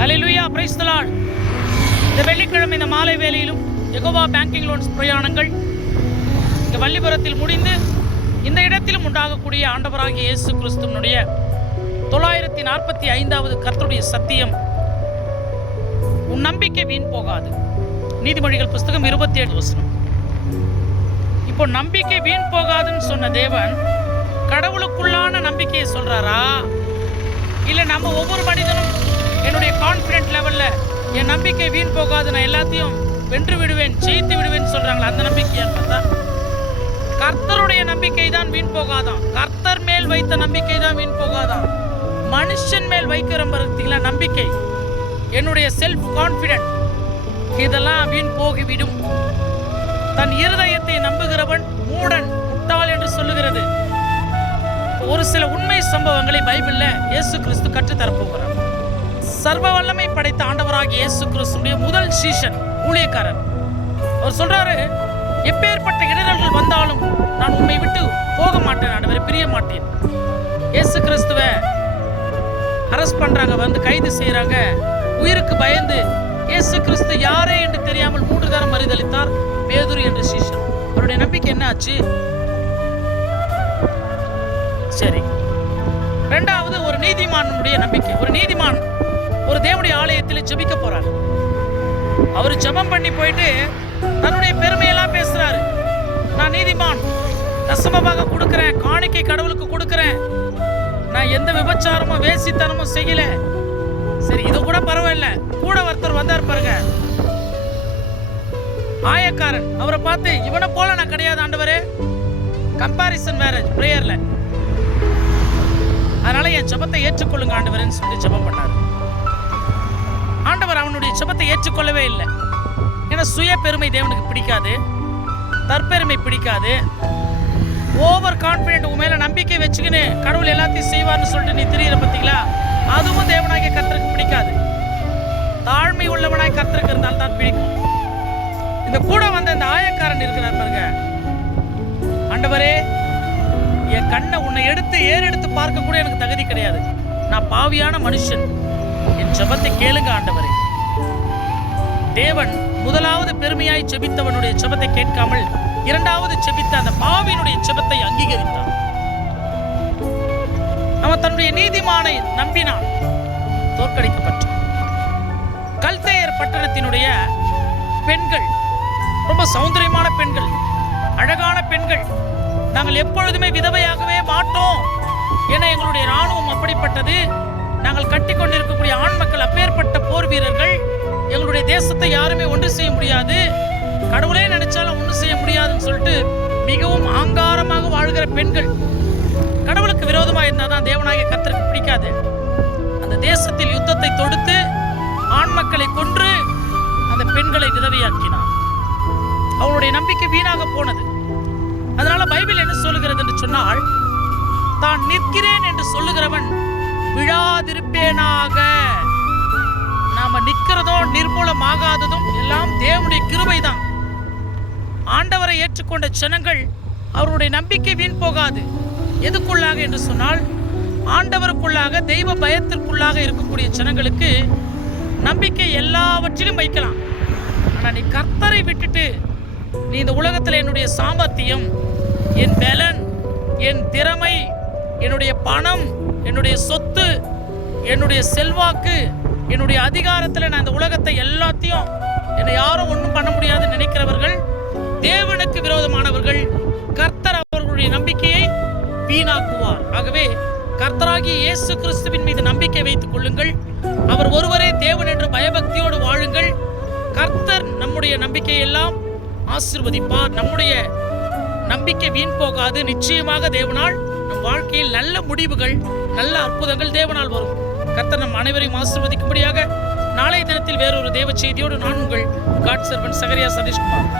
Hallelujah, praise the Lord. இந்த வெள்ளிக்கிழமை இந்த மாலை வேளையிலும் யெகோவா பேங்கிங் லோன்ஸ் பிரயாணங்கள் இந்த வள்ளிபுரத்தில் முடிந்து இந்த இடத்திலும் உண்டாகக்கூடிய ஆண்டவராகிய இயேசு கிறிஸ்துவினுடைய 945வது கர்த்தருடைய சத்தியம், உன் நம்பிக்கை வீண் போகாது. நீதிமொழிகள் புஸ்தகம் 27 வசனம். இப்போ நம்பிக்கை வீண் போகாதுன்னு சொன்ன தேவன் கடவுளுக்குள்ளான நம்பிக்கையை சொல்றாரா, இல்லை நம்ம ஒவ்வொரு மனிதனும் என்னுடைய கான்ஃபிடென்ட் லெவல்ல என் நம்பிக்கை வீண் போகாது, நான் எல்லாத்தையும் வென்று விடுவேன், ஜெயித்து விடுவேன் சொல்றாங்களா, அந்த நம்பிக்கையான்னு பார்த்தா கர்த்தருடைய நம்பிக்கை தான் வீண் போகாதான். கர்த்தர் மேல் வைத்த நம்பிக்கை தான் வீண் போகாதான். மனுஷன் மேல் வைக்கிற பார்த்தீங்களா நம்பிக்கை, என்னுடைய செல்ஃப் கான்ஃபிடென்ட், இதெல்லாம் வீண் போகிவிடும். தன் இருதயத்தை நம்புகிறவன் மூடன், முட்டாள் என்று சொல்லுகிறது. ஒரு சில உண்மை சம்பவங்களை பைபிள்ல இயேசு கிறிஸ்து கற்றுத்தரப்போகிறார். சர்வ வல்லமை படைத்த ஆண்டவராகிய இயேசு கிறிஸ்துடைய முதல் சீஷன், ஊழியக்காரர். அவர் சொல்றாரு, எப்பேற்பட்ட இடர்கள் வந்தாலும் நான் உண்மை விட்டு போக மாட்டேன், ஆண்டவரே பிரிய மாட்டேன். இயேசு கிறிஸ்துவை அரெஸ்ட் பண்றாங்க, வந்து கைது செய்யறாங்க. உயிருக்கு பயந்து இயேசு கிறிஸ்து யாரே என்று தெரியாமல் 3 தரம் மறுதலித்தார் பேதுரு என்ற சீஷன். அவருடைய நம்பிக்கை என்ன ஆச்சு? சரி, இரண்டாவது ஒரு நீதிமானுடைய நம்பிக்கை. ஒரு நீதிமான் ஒரு தேவனுடைய ஆலயத்தில் ஜெபிக்க போறார். அவர் ஜெபம் பண்ணி போயிட்டு தன்னுடைய பெருமையெல்லாம் பேசுறாரு. நான் நீதிமான், தசமமாக கொடுக்கிறேன், காணிக்கை கடவுளுக்கு கொடுக்கிறேன், நான் எந்த விபச்சாரமும் வேசித்தனமும் செய்யல. சரி, இது கூட பரவாயில்ல. கூட ஒருத்தர் வந்தார் பாருங்க, ஆயக்காரன். அவரை பார்த்து, இவனை போல நான் கிடையாது ஆண்டவரே, கம்பாரிசன் வேற பிரேயர்ல, அதனால என் ஜெபத்தை ஏற்றுக்கொள்ளுங்க ஆண்டவரேன்னு சொல்லி ஜெபம் பண்ணார். ஆண்டவர் அவனுடைய ஜெபத்தை ஏற்றுக்கொள்ளவே இல்லை. ஏன்னா சுய பெருமை தேவனுக்கு பிடிக்காது, தற்பெருமை பிடிக்காது. ஓவர் கான்பிடென்ட், உன் மேல நம்பிக்கை வச்சுக்கின்னு கடவுள் எல்லாத்தையும் செய்வார்னு சொல்லிட்டு நீ திரியிற பார்த்தீங்களா, அதுவும் தேவனாகிய கர்த்தருக்கு பிடிக்காது. தாழ்மை உள்ளவனாய் கர்த்தருக்கு இருந்தால் தான் பிடிக்கும். இந்த கூட வந்த இந்த ஆயக்காரன் இருக்கிறார் பாருங்க, ஆண்டவரே என் கண்ணை உன்னை எடுத்து ஏறெடுத்து பார்க்க கூட எனக்கு தகுதி கிடையாது, நான் பாவியான மனுஷன், என் ஜெபத்தை கேளுங்க ஆண்டவரே. தேவன் முதலாவது பெருமையாய் ஜெபித்தவனுடைய ஜெபத்தை கேட்காமல் இரண்டாவது ஜெபித்த அந்த பாவியினுடைய ஜெபத்தை அங்கீகரித்தான். அவன் தன்னுடைய நீதிமானை நம்பினான், தோற்கடிக்கப்பட்டான். கல்தேயர் பட்டணத்தினுடைய பெண்கள் ரொம்ப சௌந்தரியமான பெண்கள், அழகான பெண்கள். நாங்கள் எப்பொழுதுமே விதவையாகவே மாட்டோம், ஏன்னா எங்களுடைய இராணுவம் அப்படிப்பட்டது, நாங்கள் கட்டி கொண்டிருக்கக்கூடிய ஆண் மக்கள் அப்பேற்பட்ட போர் வீரர்கள், எங்களுடைய தேசத்தை யாருமே ஒன்று செய்ய முடியாது, கடவுளே நினைச்சாலும் ஒன்று செய்ய முடியாதுன்னு சொல்லிட்டு மிகவும் ஆங்காரமாக வாழ்கிற பெண்கள். கடவுளுக்கு விரோதமாக இருந்தாதான் தேவனாகிய கர்த்தருக்கு பிடிக்காது. அந்த தேசத்தில் யுத்தத்தை தொடுத்து ஆண் மக்களை கொன்று அந்த பெண்களை விதவையாக்கினார். அவளுடைய நம்பிக்கை வீணாக போனது. அதனால பைபிள் என்ன சொல்லுகிறது என்று சொன்னால், தான் நிற்கிறேன் என்று சொல்லுகிறவன் விழாதிருப்பேனாக. நாம நிற்கிறதும் நிர்மூலமாகாததும் எல்லாம் தேவனுடைய கிருபை தான். ஆண்டவரை ஏற்றுக்கொண்ட ஜனங்கள் அவருடைய நம்பிக்கை வீண் போகாது. எதுக்குள்ளாக என்று சொன்னால், ஆண்டவருக்குள்ளாக தெய்வ பயத்திற்குள்ளாக இருக்கக்கூடிய ஜனங்களுக்கு நம்பிக்கை எல்லாவற்றிலும் வைக்கலாம். ஆனால் நீ கர்த்தரை விட்டுட்டு நீ இந்த உலகத்தில் என்னுடைய சாமர்த்தியம், என் பலன், என் திறமை, என்னுடைய பணம், என்னுடைய சொத்து, என்னுடைய செல்வாக்கு, என்னுடைய அதிகாரத்தில் நான் இந்த உலகத்தை எல்லாத்தையும் என்னை யாரும் ஒன்றும் பண்ண முடியாதுன்னு நினைக்கிறவர்கள் தேவனுக்கு விரோதமானவர்கள். கர்த்தர் அவர்களுடைய நம்பிக்கையை வீணாக்குவார். ஆகவே கர்த்தராகிய இயேசு கிறிஸ்துவின் மீது நம்பிக்கை வைத்துக் கொள்ளுங்கள். அவர் ஒருவரே தேவன் என்று பயபக்தியோடு வாழுங்கள். கர்த்தர் நம்முடைய நம்பிக்கையை எல்லாம் ஆசீர்வதிப்பார். நம்முடைய நம்பிக்கை வீண் போகாது. நிச்சயமாக தேவனால் நம் வாழ்க்கையில் நல்ல முடிவுகள், நல்ல அற்புதங்கள் தேவனால் வரும். கர்த்தர் நம் அனைவரையும் ஆசீர்வதிக்கும்படியாக நாளைய தினத்தில் வேறொரு தேவ செய்தியோடு நான் உங்கள் காட் சர்வன் சகரியா சதீஷ்குமார்.